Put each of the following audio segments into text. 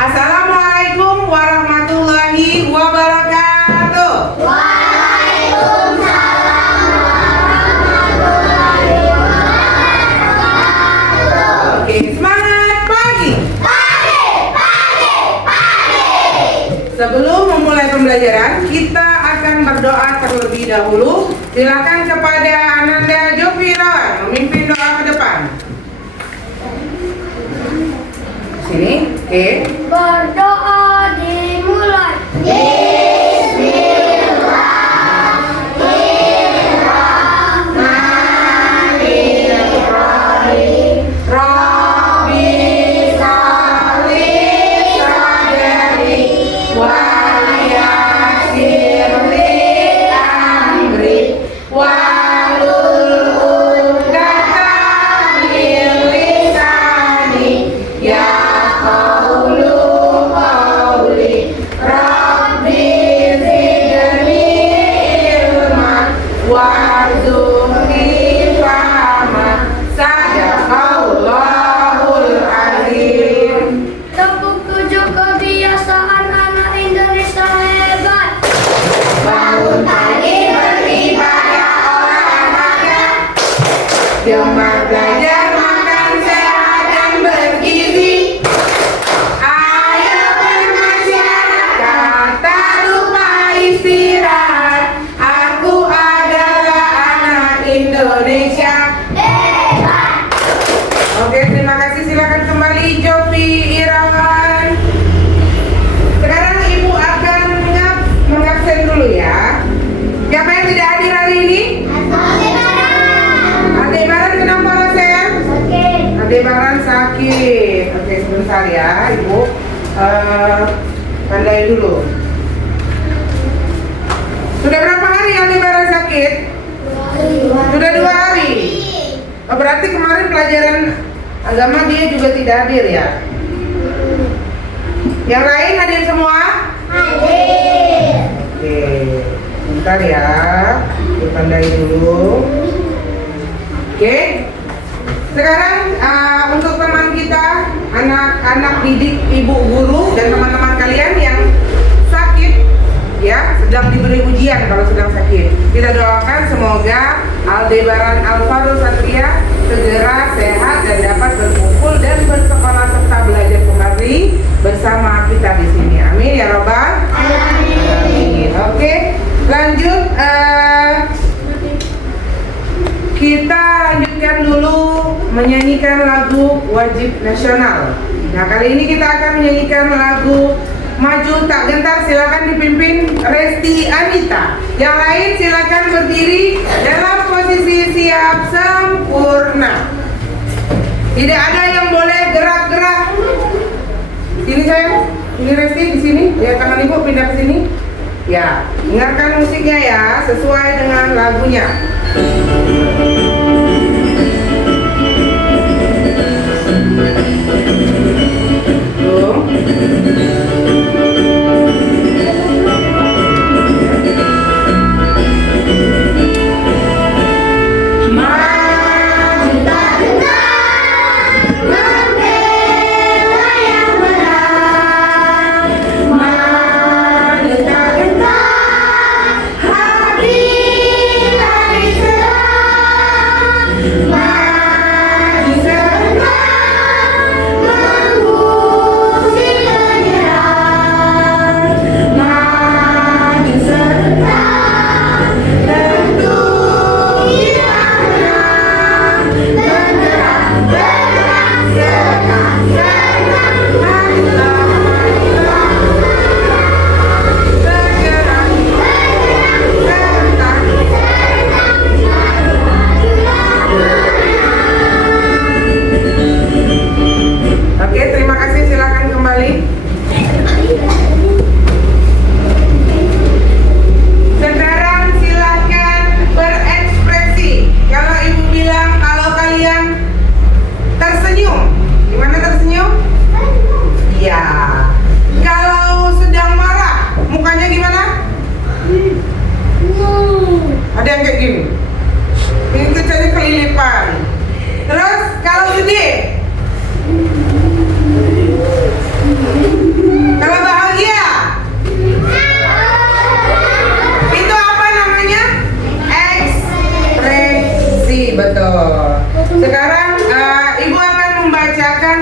Assalamualaikum warahmatullahi wabarakatuh. Waalaikumsalam warahmatullahi wabarakatuh. Oke, semangat pagi. Sebelum memulai pembelajaran, kita akan berdoa terlebih dahulu. Silakan kepada Ananda Jofirawan memimpin doa ke depan. Sini, oke. Berdoa dimulai. Bismillahirrahmanirrahim. Rabbi sholli sadri wal yassir li amri wahlul 'uqdatam min lisani yafqahu qawli. Rabbi zidni ilman warzuqni fahma. Sadaqallahul azim. Tepuk 7 kebiasaan anak Indonesia hebat. Bangun pagi beribadah olahraga, gemar belajar makan sehat dan bergizi. Ayo bermasyarakat, tak lupa istirahat. Aku adalah anak Indonesia. Oke, terima kasih. Silakan kembali Jovi Irawan. Sekarang Ibu akan mengabsen dulu ya. Siapa yang tidak hadir hari ini? Aldebaran kenapa sayang? Aldebaran sakit. Oke, sebentar ya Ibu. Tandai dulu. Sudah berapa hari Aldebaran sakit? Sudah 2 hari. Oh, berarti kemarin pelajaran agama dia juga tidak hadir ya? Yang lain hadir semua? Oke, bentar ya, kita tandai dulu. Oke, sekarang untuk teman kita, anak-anak didik, ibu guru dan teman-teman kalian yang sakit, ya sedang diberi ujian kalau sedang sakit. Kita doakan semoga Aldebaran Alvaro Satria segera sehat dan dapat berkumpul dan bersekolah serta belajar kembali bersama kita di sini. Amin ya robbal alamin. Oke, lanjut. Kita lanjutkan dulu menyanyikan lagu wajib nasional. Nah, kali ini kita akan menyanyikan lagu Maju Tak Gentar. Silakan dipimpin Resti Anita. Yang lain silakan berdiri dalam posisi siap sempurna. Tidak ada yang boleh gerak-gerak. Sini sayang, ini Resti di sini. Ya, tangan Ibu pindah ke sini. Ya, dengarkan musiknya ya, sesuai dengan lagunya. Tuh.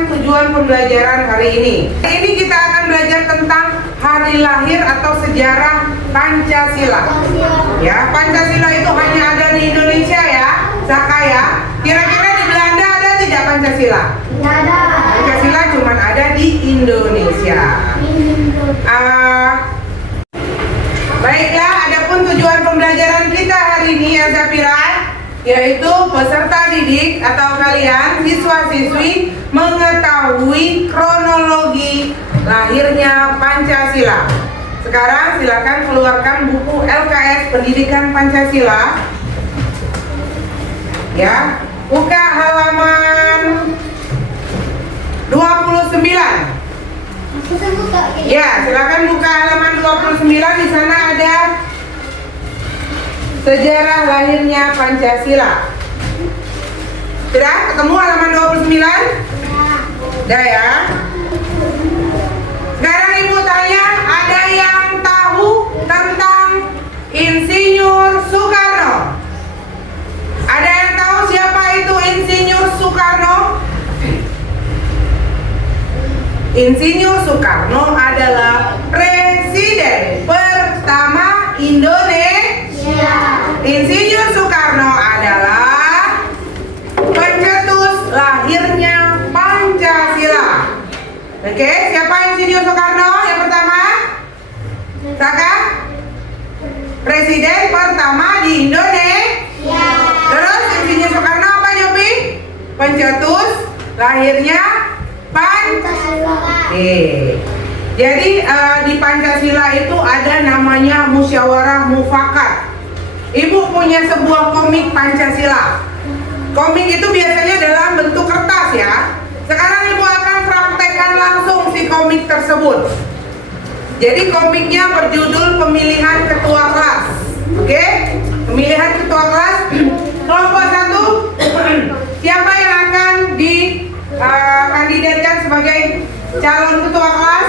tujuan pembelajaran hari ini. Hari ini kita akan belajar tentang hari lahir atau sejarah Pancasila. Ya, Pancasila itu hanya ada di Indonesia ya, Saka ya. Kira-kira di Belanda ada tidak Pancasila? Tidak ada. Pancasila cuma ada di Indonesia. Baiklah, adapun tujuan pembelajaran kita hari ini ya Zafira, yaitu peserta didik atau kalian siswa-siswi mengetahui kronologi lahirnya Pancasila. Sekarang silakan keluarkan buku LKS Pendidikan Pancasila. Ya, buka halaman 29. Ya, silakan buka halaman 29. Di sana ada sejarah lahirnya Pancasila. Sudah ketemu halaman 29? Sudah ya. Sekarang Ibu tanya, ada yang tahu tentang Insinyur Soekarno? Ada yang tahu siapa itu Insinyur Soekarno? Insinyur Soekarno adalah Presiden pertama Indonesia. Insinyur Soekarno adalah pencetus lahirnya Pancasila. Oke, siapa Insinyur Soekarno yang pertama? Saka? Presiden pertama di Indonesia. Terus Insinyur Soekarno apa Jopi? Pencetus lahirnya Pancasila. Jadi di Pancasila itu ada namanya musyawarah mufakat. Ibu punya sebuah komik Pancasila. Komik itu biasanya dalam bentuk kertas ya. Sekarang Ibu akan praktekkan langsung si komik tersebut. Jadi komiknya berjudul pemilihan ketua kelas. Oke? Pemilihan ketua kelas. Kelompok 1. Siapa yang akan kandidatkan sebagai calon ketua kelas?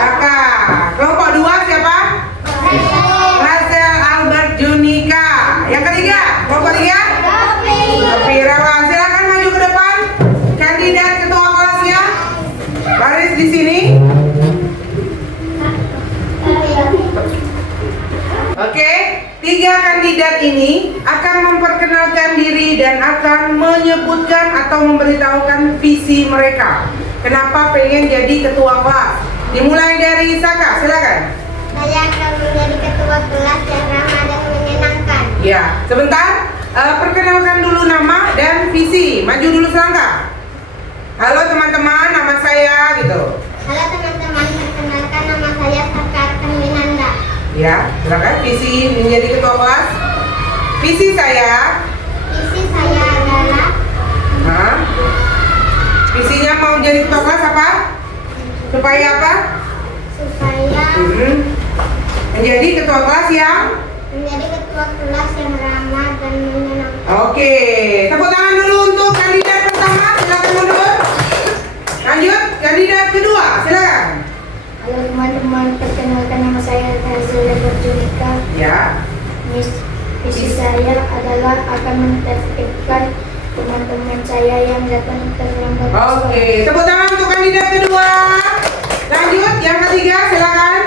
Kakak. Kelompok 2 siapa? Rachel Albert Junika. Yang ketiga, kelompok 3? Pirawan. Silakan maju ke depan. Kandidat ketua kelasnya baris di sini. Oke, 3 kandidat ini akan memperkenalkan diri dan akan menyebutkan atau memberitahukan visi mereka. Kenapa pengen jadi ketua kelas? Dimulai dari Saka, silakan. Saya akan menjadi ketua kelas yang ramah dan menyenangkan. Ya, sebentar. Perkenalkan dulu nama dan visi. Maju dulu selangkah. Halo teman-teman, nama saya gitu. Halo teman-teman, perkenalkan nama saya Saka Arkanwinanda. Ya, silakan visi menjadi ketua kelas. Visi saya. Visi saya adalah Visinya mau jadi ketua kelas apa? Supaya apa? supaya Menjadi ketua kelas yang menjadi ketua kelas yang ramah dan menyenangkan. Oke, tepuk tangan dulu untuk kandidat pertama. Silakan mundur. Lanjut, kandidat kedua. Silakan. Halo teman-teman, perkenalkan nama saya Rachel Albert Junika. Ya. Visi saya adalah akan menertibkan teman-teman saya yang datang terlambat. Oke, tepuk tangan untuk kandidat kedua. Lanjut, yang ketiga, silakan.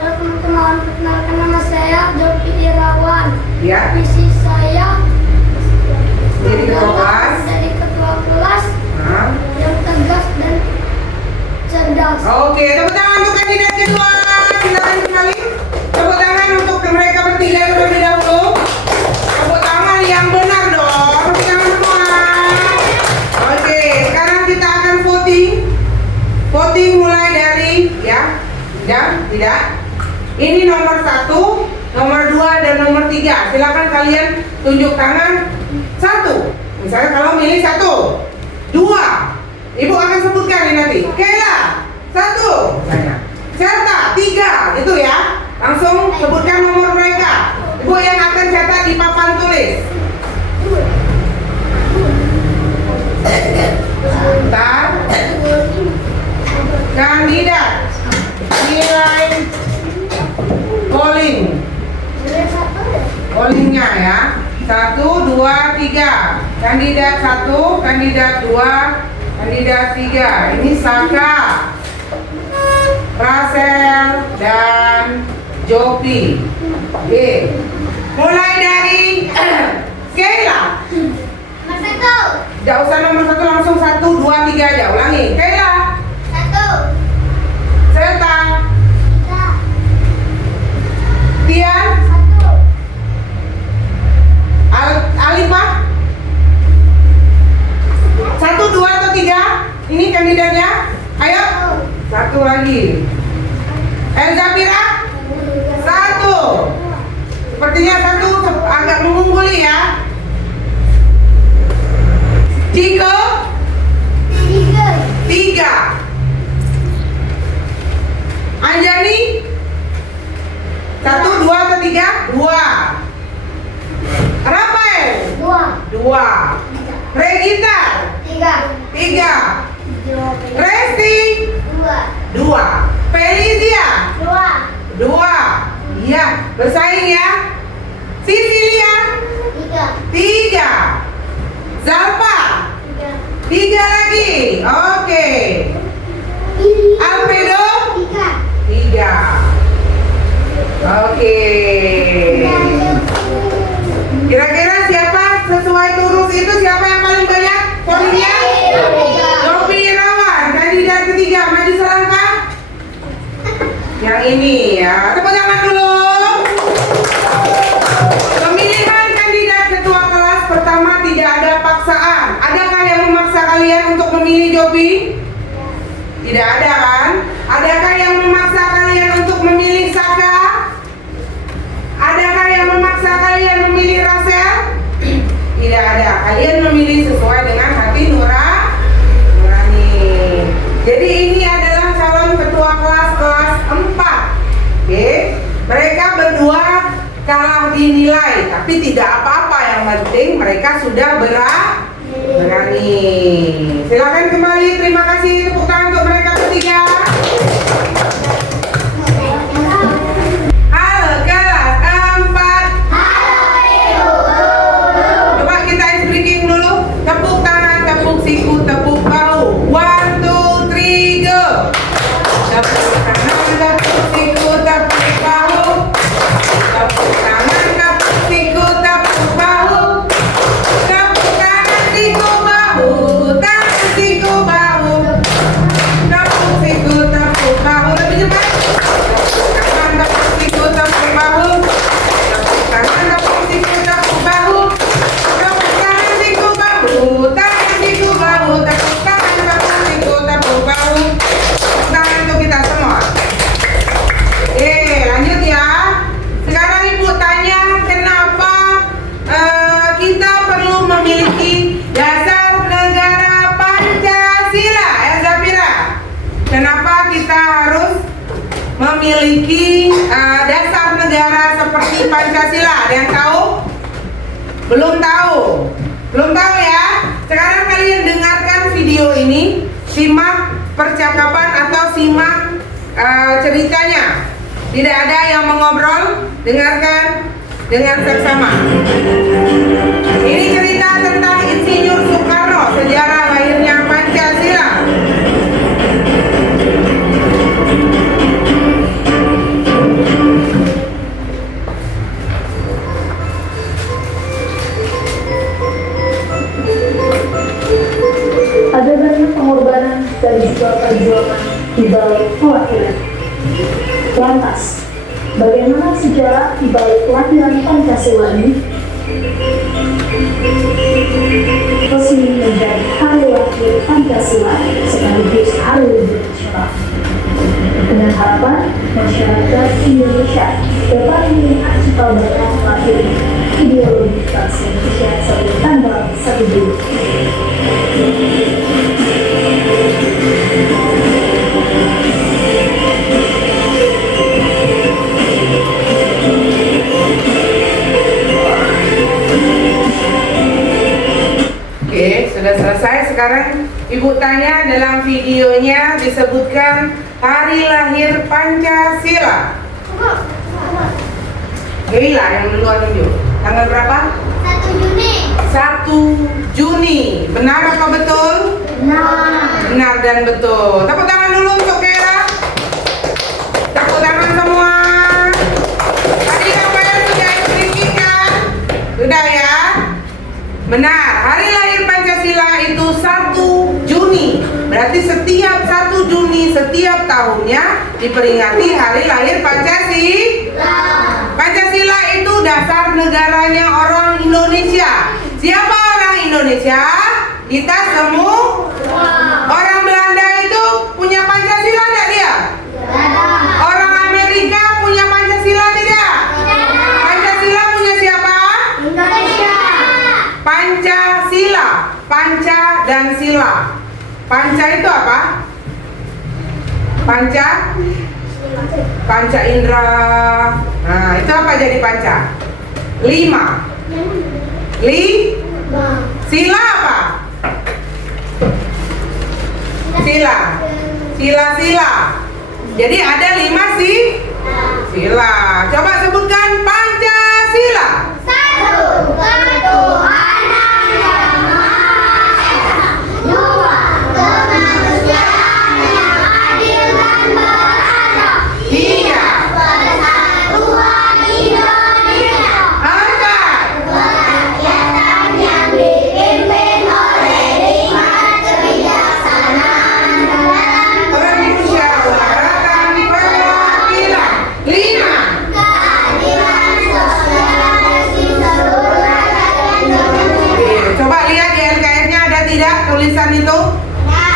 Halo teman-teman, perkenalkan nama saya Jopi Irawan. Ya. Visi saya Jadi ketua adalah kelas. menjadi ketua kelas yang tegas dan cerdas. Oke, tepuk tangan untuk kandidat kedua. Silakan kembali. Tepuk tangan untuk mereka bertiga terlebih dahulu. Tepuk tangan yang benar dong. Tepuk tangan semua. Oke, sekarang kita akan voting. Voting mulai dari tidak. Ini nomor 1, nomor 2 dan nomor 3. Silakan kalian tunjuk tangan 1. Misalnya kalau milih 1, 2. Ibu akan sebutkan ini nanti. Kela 1, misalnya. Serta 3, gitu ya. Langsung sebutkan nomor mereka. Ibu yang akan catat di papan tulis. Sebentar. Kandidat nilai pollingnya ya. 1, 2, 3. Kandidat 1, kandidat 2, Kandidat 3, ini Saka, Rasel, dan Jopi. Oke. Mulai dari Kayla. Nomor 1. Gak usah nomor 1, langsung 1, 2, 3 aja. Ulangi. Kayla. 1. Selta. 3. Tian. 1. Alifah. 1, 2, atau 3? Ini kandidatnya. Ayo. 1 lagi. Elzapira. 1. Sepertinya 1 agak mengungguli ya. Ciko. 3. Anjani. 1, 2, atau 3? 2. Rafael. 2. Regita. 3. Resti. 2. Felicia. 2. Iya, bersaing ya. Sisilia. 3. Zalpa. 3 lagi. Oke. Alfredo. 3. Oke. Kira-kira siapa sesuai turus itu siapa yang paling banyak poinnya? Jopi Irawan, kandidat ketiga, maju selangkah. Yang ini ya, tepuk tangan dulu. Pemilihan kandidat ketua kelas pertama tidak ada paksaan. Adakah yang memaksa kalian untuk memilih Jopi? Tidak ada kan? Adakah yang memaksa kalian untuk memilih Saka? Adakah yang memaksa kalian memilih Rasel? Tidak ada. Kalian memilih sesuai dengan hati nurani. Jadi ini adalah calon ketua kelas 4. Oke. Mereka berdua kalah dinilai, tapi tidak apa-apa. Yang penting mereka sudah berani. Silakan kembali. Terima kasih. Tepuk tangan untuk mereka bertiga. Halo kelas 4. Coba kita ice breaking dulu. Tepuk tangan, tepuk siku, tepuk bahu. 1, 2, 3, go. Tepuk tangan, tepuk siku, tepuk bahu. Tepuk tangan, tepuk siku, tepuk bahu. Tepuk tangan, siku, bahu. Tangan, siku, bahu. Tepuk siku, tepuk bahu. Lebih cepat. Tepuk tangan, tepuk siku, tepuk bahu. Tepuk tangan, tepuk siku, tepuk bahu. Tepuk tangan, siku, bahu. Tangan, siku, bahu. Tepuk tangan, tepuk siku, tepuk bahu. Tepuk tangan untuk kita semua. Oke, lanjut ya. Sekarang ibu tanya, kenapa kita perlu memiliki dasar negara Pancasila? Elzapira, kenapa kita harus memiliki dasar negara seperti Pancasila? Ada yang tahu? Belum tahu? Belum tahu ya? Sekarang kalian dengarkan video ini, simak percakapan atau simak ceritanya. Tidak ada yang mengobrol, dengarkan dengan seksama. Ini cerita tentang Insinyur Soekarno, sejarah lahirnya Pancasila. Ada banyak pengorbanan dan juga perjuangan di balik kelahiran. Lantas, bagaimana sejarah di balik kelahiran Pancasila ini? Resmi menjadi hari lahir Pancasila sekaligus hari libur nasional. Dengan harapan masyarakat Indonesia dapat melihat cikal bakal lahir ideologi bangsa Indonesia sebagai tanggal 1 Juli. Oke, sudah selesai. Sekarang ibu tanya, dalam videonya disebutkan hari lahir Pancasila. Gila yang duluan tunjuk. Tanggal berapa? 1 Juni. 1 Juni. Benar apa betul? Benar dan betul. Tepuk tangan dulu untuk Kera. Tepuk tangan semua. Tadi kapan sudah sedikit kan? Sudah ya? Benar. Hari lahir Pancasila itu 1 Juni. Berarti setiap 1 Juni setiap tahunnya diperingati hari lahir Pancasila. Pancasila itu dasar negaranya orang Indonesia. Siapa orang Indonesia? Kita semua. Orang Belanda itu punya Pancasila enggak dia? Orang Amerika punya Pancasila tidak? Pancasila punya siapa? Pancasila. Panca dan sila. Panca itu apa? Panca indera. Nah, itu apa jadi panca? 5. Sila apa? Sila. Jadi ada 5 sila. Coba sebutkan Pancasila. 1. Ketuhanan yang Maha Esa. 2. Kemanusiaan yang adil dan beradab. 3. Persatuan Indonesia. 4. Kerakyatan yang dipimpin oleh hikmat kebijaksanaan dalam Permusyawaratan perwakilan. 5. keadilan sosial bagi seluruh rakyat Indonesia. Coba lihat di LKS-nya ada tidak tulisan itu?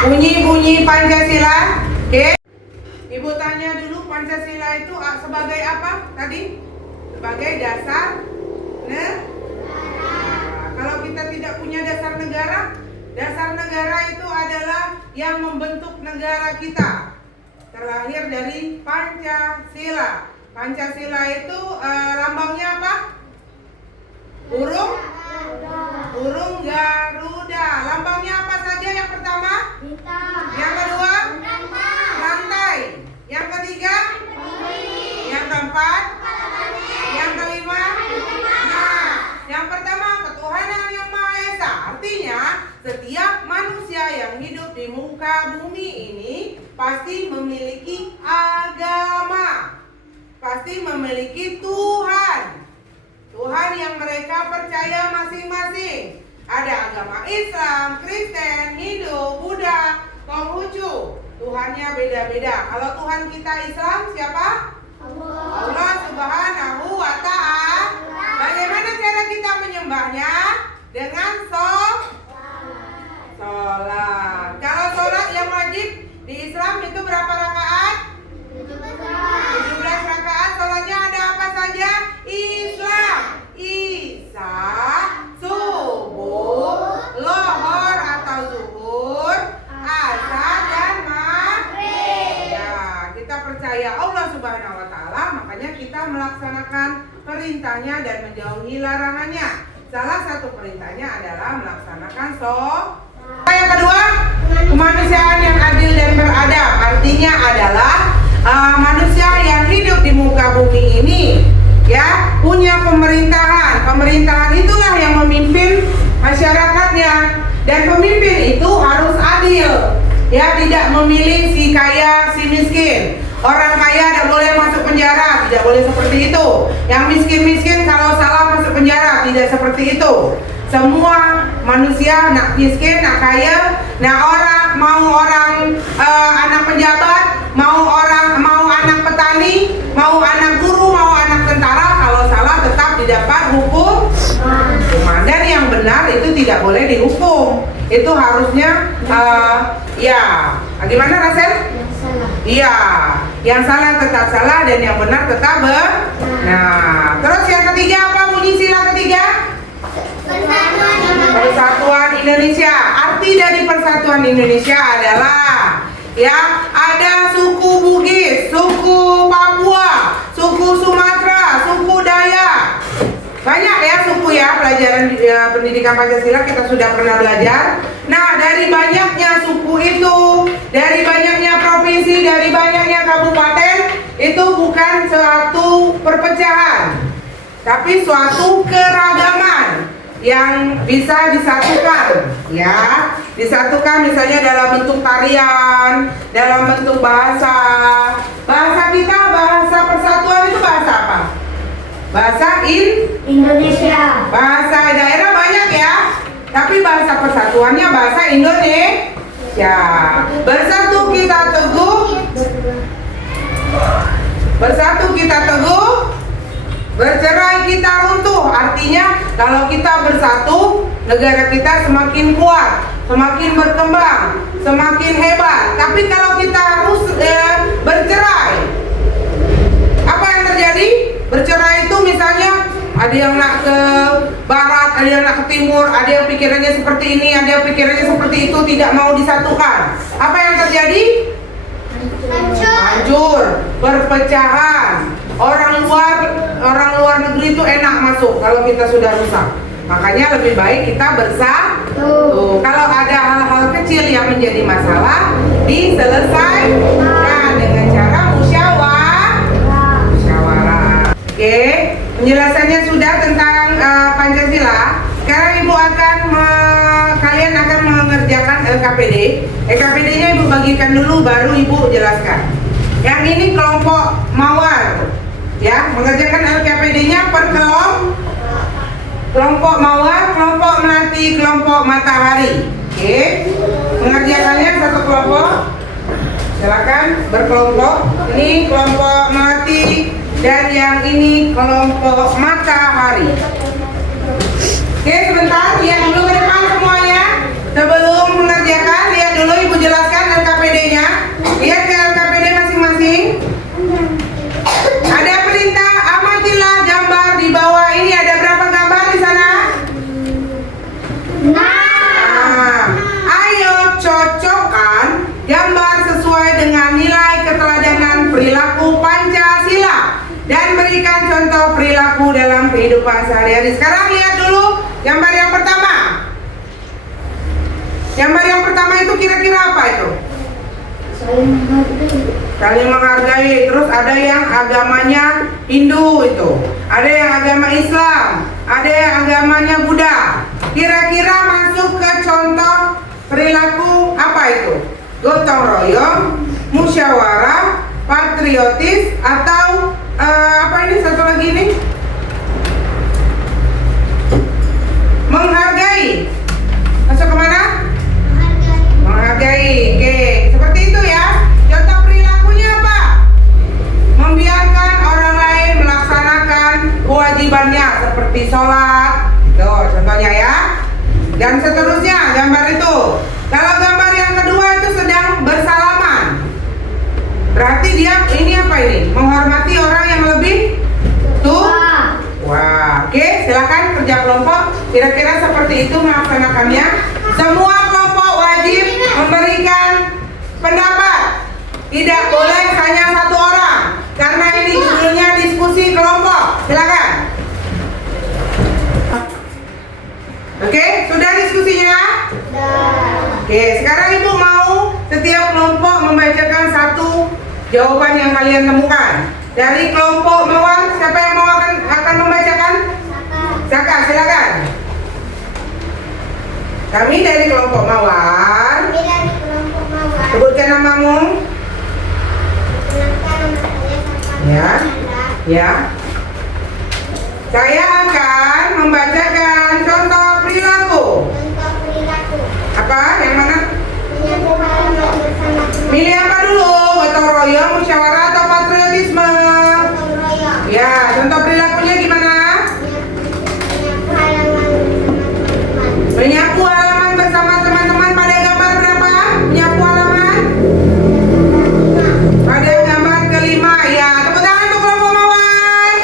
Bunyi Pancasila. Oke. Ibu tanya dulu Pancasila itu sebagai apa tadi? Sebagai dasar negara. Kalau kita tidak punya dasar negara itu adalah yang membentuk negara kita. Terlahir dari Pancasila. Pancasila itu lambangnya apa? Burung Garuda. Lambangnya apa saja yang pertama? Yang kedua? Rantai. Yang ketiga? Yang keempat? Yang kelima? Nah, yang pertama ketuhanan yang Maha Esa. Artinya setiap manusia yang hidup di muka bumi ini pasti memiliki agama. Pasti memiliki Tuhan yang mereka percaya masing-masing. Ada agama Islam, Kristen, Hindu, Buddha, Konghucu. Tuhannya beda-beda. Kalau Tuhan kita Islam siapa? Allah Subhanahu wa Ta'ala. Bagaimana cara kita menyembahnya? Dengan sholat. Kalau sholat yang wajib di Islam itu berapa rakaat? 17 rakaat. Sholatnya ada apa saja? Islam, Isya, subuh, lohor atau zuhur, asar dan maghrib. Ya, kita percaya Allah Subhanahu wa Ta'ala, makanya kita melaksanakan perintahnya dan menjauhi larangannya. Salah satu perintahnya adalah melaksanakan sholat. Yang kedua, kemanusiaan yang adil dan beradab. Artinya adalah manusia yang hidup di muka bumi ini ya punya pemerintahan. Pemerintahan itulah yang memimpin masyarakatnya, dan pemimpin itu harus adil. Ya, tidak memilih si kaya si miskin. Orang kaya tidak boleh masuk penjara, tidak boleh seperti itu. Yang miskin-miskin kalau salah masuk penjara, tidak seperti itu. Semua manusia, nak miskin, nak kaya, nak orang anak pejabat, mau anak petani, mau anak guru, mau anak tentara, kalau salah tetap didapat hukuman. Dan yang benar itu tidak boleh dihukum. Itu harusnya gimana Rasel? Iya, yang salah tetap salah dan yang benar tetap benar. Nah, terus yang ketiga apa bunyi sila ketiga? Persatuan Indonesia. Arti dari Persatuan Indonesia adalah ada suku Bugis, suku Papua, suku Sumatera, suku Dayak. Banyak ya suku ya, pelajaran pendidikan Pancasila kita sudah pernah belajar. Nah, dari banyaknya suku itu, dari banyaknya provinsi, dari banyaknya kabupaten, itu bukan suatu perpecahan, tapi suatu keragaman yang bisa disatukan, ya. Disatukan misalnya dalam bentuk tarian, dalam bentuk bahasa. Bahasa kita, bahasa persatuan itu bahasa apa? Bahasa Indonesia. Bahasa daerah banyak ya, tapi bahasa persatuannya bahasa Indonesia. Bersatu kita teguh, bersatu kita teguh, bercerai kita runtuh. Artinya kalau kita bersatu, negara kita semakin kuat, semakin berkembang, semakin hebat. Tapi kalau kita harus bercerai, apa yang terjadi? Bercerai itu misalnya ada yang nak ke barat, ada yang nak ke timur, ada yang pikirannya seperti ini, ada yang pikirannya seperti itu, tidak mau disatukan. Apa yang terjadi? Hancur, perpecahan. Orang luar negeri itu enak masuk kalau kita sudah rusak. Makanya lebih baik kita bersatu. Kalau ada hal-hal kecil yang menjadi masalah, diselesaikan dengan cara musyawarah. Oke, penjelasannya sudah tentang Pancasila. Sekarang Ibu akan kalian akan mengerjakan LKPD. LKPD-nya Ibu bagikan dulu, baru Ibu jelaskan. Yang ini kelompok mawar, ya, mengerjakan LKPD-nya per kelompok mawar, kelompok melati, kelompok matahari. Oke, mengerjakannya satu kelompok. Silakan berkelompok. Ini kelompok melati dan yang ini kelompok matahari. Oke, sebentar, lihat dulu ke depan semuanya. Sebelum mengerjakan, lihat dulu Ibu jelaskan LKPD-nya. Lihat ke LKPD masing-masing. Ada perintah amatilah gambar di bawah ini. Ada berapa gambar di sana? 6. Ayo cocokkan gambar sesuai dengan nilai keteladanan perilaku Pancasila dan berikan contoh perilaku dalam kehidupan sehari-hari. Sekarang lihat dulu gambar yang pertama. Gambar yang pertama itu kira-kira apa itu? Saling menghargai. Terus ada yang agamanya Hindu itu, ada yang agama Islam, ada yang agamanya Buddha. Kira-kira masuk ke contoh perilaku apa itu? Gotong royong, musyawarah, patriotis, atau apa ini satu lagi ini? Menghargai. Masuk kemana? Menghargai. Oke, seperti itu ya. Contoh perilakunya apa? Membiarkan orang lain melaksanakan kewajibannya seperti sholat. Tuh, contohnya ya. Dan seterusnya gambar itu. Kalau gambar yang kedua itu sedang bersalaman. Berarti dia ini apa ini? Menghormati orang yang lebih tua. Wah, oke, silakan kerja kelompok. Kira-kira seperti itu melaksanakannya. Semua kelompok wajib memberikan pendapat. Tidak boleh hanya satu orang, karena ini judulnya diskusi kelompok. Silakan. Oke, sudah diskusinya? Oke, sekarang Ibu mau setiap kelompok membacakan satu jawaban yang kalian temukan. Dari kelompok mawar, siapa yang mau akan membacakan? Saka, silakan. Kami dari kelompok mawar. Sebutkan namamu. Ya, ya. Saya akan membacakan contoh perilaku. Apa? Yang mana? Milih apa dulu? Gotong royong, musyawarah, atau patriotisme? Ya, contoh perilakunya gimana? Menyapu halaman bersama teman-teman pada gambar berapa? Menyapu halaman? Pada gambar kelima. Ya, tepuk tangan untuk kelompok mawar.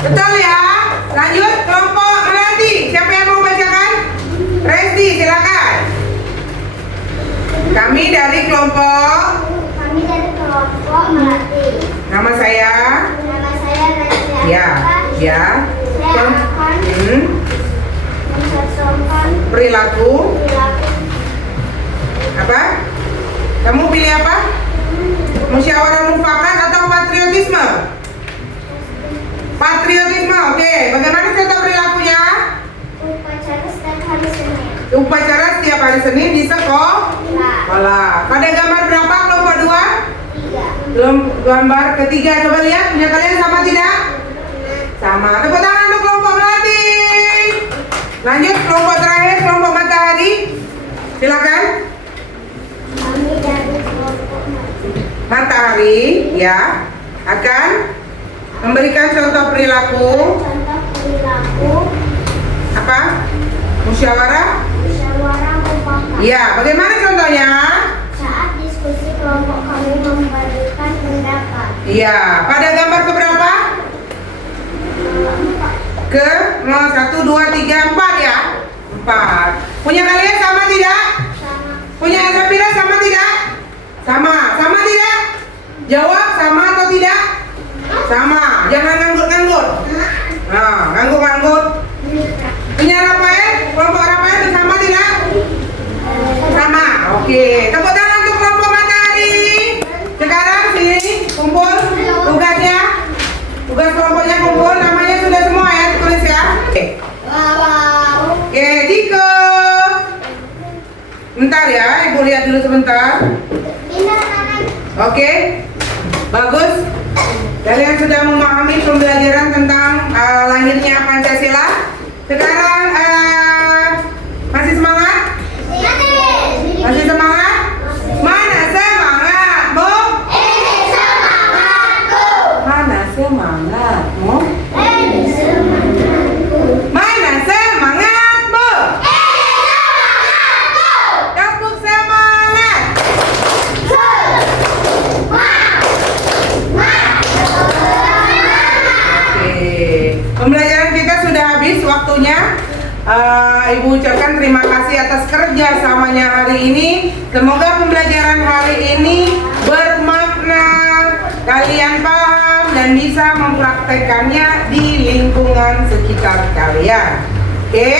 Betul ya? Lanjut, kelompok melati. Siapa yang mau bacakan? Resti, silakan. Kami dari kelompok melati. Nama saya Resti. Ya, ya. Saya akan mencontohkan Perilaku perilaku. apa? Kamu pilih apa? Musyawarah mufakat atau patriotisme? Patriotisme, oke. Bagaimana contoh perilakunya? Upacara setiap hari Senin di sekolah. Pada gambar berapa kelompok 2? Belum gambar ketiga, coba lihat punya kalian sama tidak? Sama. Tepuk tangan untuk kelompok melati. Lanjut kelompok terakhir, kelompok matahari. Silakan. Kami dari kelompok Matahari ya akan memberikan contoh perilaku contoh perilaku apa? Musyawarah? musyawarah mufakat. Ya, bagaimana contohnya? Saat diskusi kelompok kami memberikan pendapat. Iya, pada gambar keberapa? Ke 1, 2, 3, 4 ya? 4. Punya kalian sama tidak? Sama. Punya Safira sama tidak? Sama. Sama tidak? Jawab sama atau tidak? Sama. Jangan nganggut-nganggut. Nah, nganggut-nganggut. Punya Rafael? Kelompok Rafael bersama tidak? Sama. Oke. Tepuk tangan untuk kelompok matahari. Sekarang sini kumpul tugasnya. Tugas kelompoknya kumpul. Namanya sudah semua ya ditulis ya. Oke, Diko. Bentar ya, Ibu lihat dulu sebentar. Oke, bagus. Kalian sudah memahami pembelajaran tentang lahirnya Pancasila. Sekarang masih semangat? Masih semangat? Mana semangatmu? Mana semangatmu? Mana semangatmu? Tepuk semangat. Oke, pembelajaran kita sudah habis waktunya. Ibu ucapkan terima kasih atas kerjasamanya hari ini. Semoga pembelajaran hari ini bermakna, kalian paham dan bisa mempraktekannya di lingkungan sekitar kalian. Oke,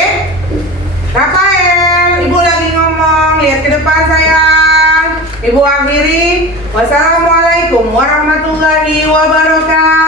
Rafael, Ibu lagi ngomong, lihat ke depan sayang. Ibu akhiri, wassalamualaikum warahmatullahi wabarakatuh.